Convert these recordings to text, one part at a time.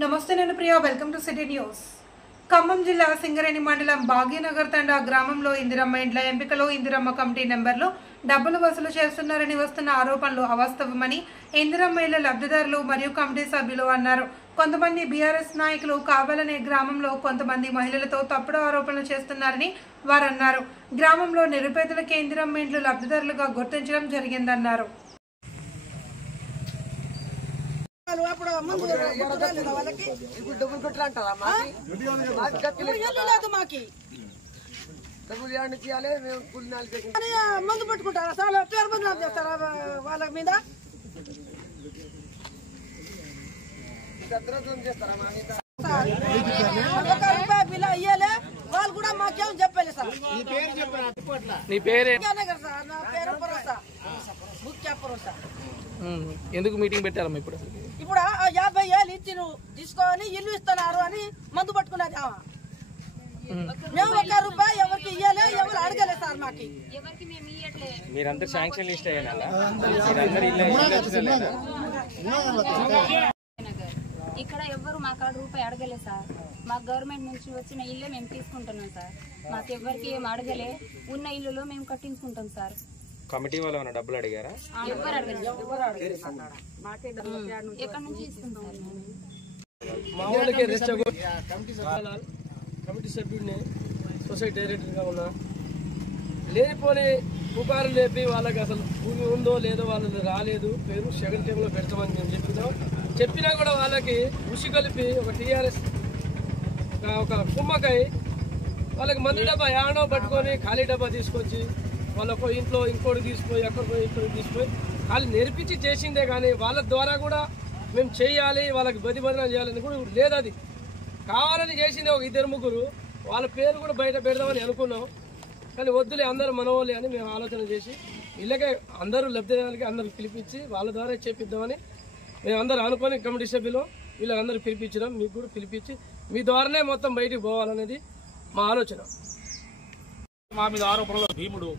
నమస్తే నేను Priya welcome to city news. Khammam జిల్లా సింగరేణి మండలం భాగ్యనగర్ తండా గ్రామంలో ఇందిరమ్మ ఇండ్ల ఎంపికలో ఇందిరమ్మ కమిటీ నెంబర్లు డబ్బులు వసూలు చేస్తున్నారని వస్తున్న ఆరోపణలు అవాస్తవమని ఇందిరమ్మ ఇళ్ల లబ్ధిదారులు మరియు కమిటీ సభ్యులు అన్నారు. కొంతమంది బీఆర్ఎస్ నాయకులు కావాలనే గ్రామంలో కొంతమంది మహిళలతో తప్పుడు ఆరోపణలు చేస్తున్నారని వారు అన్నారు. గ్రామంలో నిరుపేదలకే ఇందిరమ్మ ఇండ్లు లబ్ధిదారులుగా గుర్తించడం జరిగిందన్నారు. మందు పట్టుకుంటారా చాలా పేరు బదనాలు చేస్తారా వాళ్ళ మీద ₹1 బిల్ అయ్యలే వాళ్ళు కూడా మాకేం చెప్పలే సార్. నీ పేరే సార్ నా పేరు పరోసా ముఖ్య పరోసా. ఎందుకు మీటింగ్ పెట్టారమ్మా? ఇప్పుడు 50,000 ఇచ్చి నువ్వు తీసుకొని ఇల్లు ఇస్తున్నారు అని మందు పట్టుకున్నది. మేము ₹1 ఎవరికి ఇయ్యలే, ఎవరు అడగలే సార్. మాకి మీరందరూ శాంక్షన్ లిస్ట్ అయ్యారా? ఇక్కడ ఎవ్వరు మా కాడ రూపాయి అడగలే సార్. మాకు గవర్నమెంట్ నుంచి వచ్చిన ఇల్లే మేము తీసుకుంటున్నాం సార్. మాకు ఎవ్వరికి ఏం అడగలే, ఉన్న ఇల్లులో మేము కట్టించుకుంటాం సార్. కమిటీ వాళ్ళు ఏమైనా డబ్బులు అడిగారా? ఎవ్వరు అడగలేదు. ఎక్కడి నుంచి ఇస్తున్నాం కమిటీ సభ్యుడిని సొసైటీ డైరెక్టర్గా ఉన్నా లేనిపోని పుకారు లేపి వాళ్ళకి అసలు భూమి ఉందో లేదో వాళ్ళు రాలేదు, పేరు సెకండ్ టైంలో పెడతామని మేము చెప్పినా కూడా వాళ్ళకి ఉసి కలిపి ఒక టీఆర్ఎస్ ఒక కుమ్మకై వాళ్ళకి మందు డబ్బా యాడో పట్టుకొని ఖాళీ డబ్బా తీసుకొచ్చి వాళ్ళకు ఇంట్లో ఇంకోటి తీసిపోయి అక్కడికి ఇంకోటి తీసిపోయి వాళ్ళు నేర్పించి చేసిందే కానీ వాళ్ళ ద్వారా కూడా మేము చేయాలి, వాళ్ళకి బదిబదనం చేయాలని కూడా లేదు. అది కావాలని చేసిందే ఒక 2-3 వాళ్ళ పేరు కూడా బయట పెడదామని అనుకున్నాం. కానీ వద్దులే అందరూ మనవాళ్ళే అని మేము ఆలోచన చేసి ఇళ్ళకే అందరూ లబ్ధిదారులకి అందరూ పిలిపించి వాళ్ళ ద్వారా చేపిద్దామని మేము అందరూ అనుకొని కమిటీ సభ్యులు వీళ్ళందరూ పిలిపించడం, మీకు కూడా పిలిపించి మీ ద్వారానే మొత్తం బయటికి పోవాలనేది మా ఆలోచన. మా మీద ఆరోపణలు భీముడు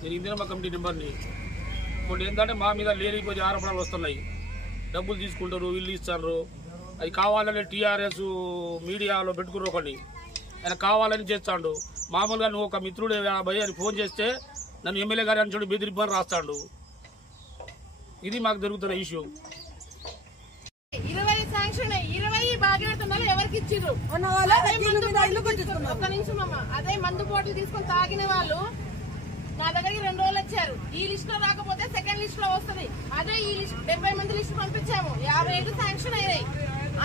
నేను ఇందిరమ్మ కమిటీ నెంబర్ని ఇప్పుడు ఏంటంటే మా మీద లేనిపోయి ఆరోపణలు వస్తున్నాయి. డబ్బులు తీసుకుంటారు, ఇల్లు ఇస్తారు, అది కావాలని టీఆర్ఎస్ మీడియాలో పెట్టుకున్నారు. ఒకటి ఆయన కావాలని చేస్తాడు. మామూలుగా నువ్వు ఒక మిత్రుడు 50 అని ఫోన్ చేస్తే నన్ను ఎమ్మెల్యే గారి అని చూడు బెదిరిపని రాస్తాడు. ఇది మాకు జరుగుతున్న ఇష్యూ. 20 శాంక్షన్ 20 బాధ్యతలు ఎవరికి ఇచ్చిర్రు? ఒక్క నిమిషం అమ్మ. అదే మందు బాటిల్ తీసుకొని తాగిన వాళ్ళు నా దగ్గరికి 2 రోజులు వచ్చారు. ఈ లిస్ట్ లో రాకపోతే సెకండ్ లిస్ట్ లో వస్తుంది. అదే ఈ లిస్ట్ 70 మంది లిస్ట్ పంపించాము. 55 శాంక్షన్ అయ్యాయి.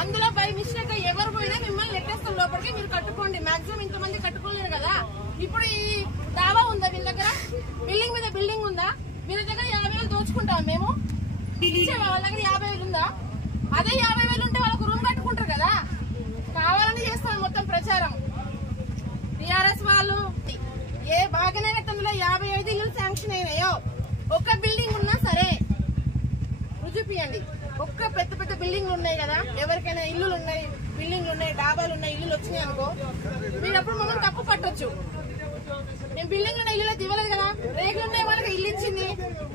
అందులో బై మిస్టేక్ ఎవరు పోయినా మిమ్మల్ని నెట్టేస్తాం లోపలికి, మీరు కట్టుకోండి. మాక్సిమం ఇంతమంది కట్టుకోలేరు కదా. ఇప్పుడు ఈ దావా ఉందా వీళ్ళ దగ్గర? బిల్డింగ్ మీద బిల్డింగ్ ఉందా? వీళ్ళ దగ్గర 50,000 దోచుకుంటాం మేము. ఇచ్చేవా వాళ్ళ దగ్గర 50,000 ఉందా? అదే 50,000 ఉంటే వాళ్ళకు రూమ్ కట్టుకుంటారు కదా. కావాలని చేస్తాం మొత్తం ప్రచారం. టీఆర్ఎస్ వాళ్ళు ఏ భాగ్యనగర్ తండ్రిలో 55 ఇల్లు శాంక్షన్ అయినాయో ఒక్క బిల్డింగ్ ఉన్నా సరే రుజుపియండి. ఒక్క పెద్ద పెద్ద బిల్డింగ్లు ఉన్నాయి కదా, ఎవరికైనా ఇల్లులు ఉన్నాయి, బిల్డింగ్లు ఉన్నాయి, డాబాలు ఉన్నాయి, ఇల్లులు వచ్చినాయి అనుకో మీరు అప్పుడు మమ్మల్ని తప్పు పట్టొచ్చు. మేము బిల్డింగ్ ఉన్న ఇల్లు ఇవ్వలేదు కదా, రేగులు ఉండే వాళ్ళకి ఇల్లు ఇచ్చింది.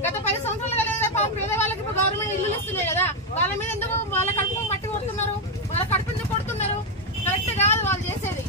గత 10 సంవత్సరాలుగా లేదా పేద వాళ్ళకి ఇప్పుడు గవర్నమెంట్ ఇల్లు ఇస్తున్నాయి కదా, వాళ్ళ మీద ఎందుకు వాళ్ళ కడుపు మట్టి కొడుతున్నారు, వాళ్ళ కడుపు ఎందుకు కొడుతున్నారు? కరెక్ట్ కాదు వాళ్ళు చేసేది.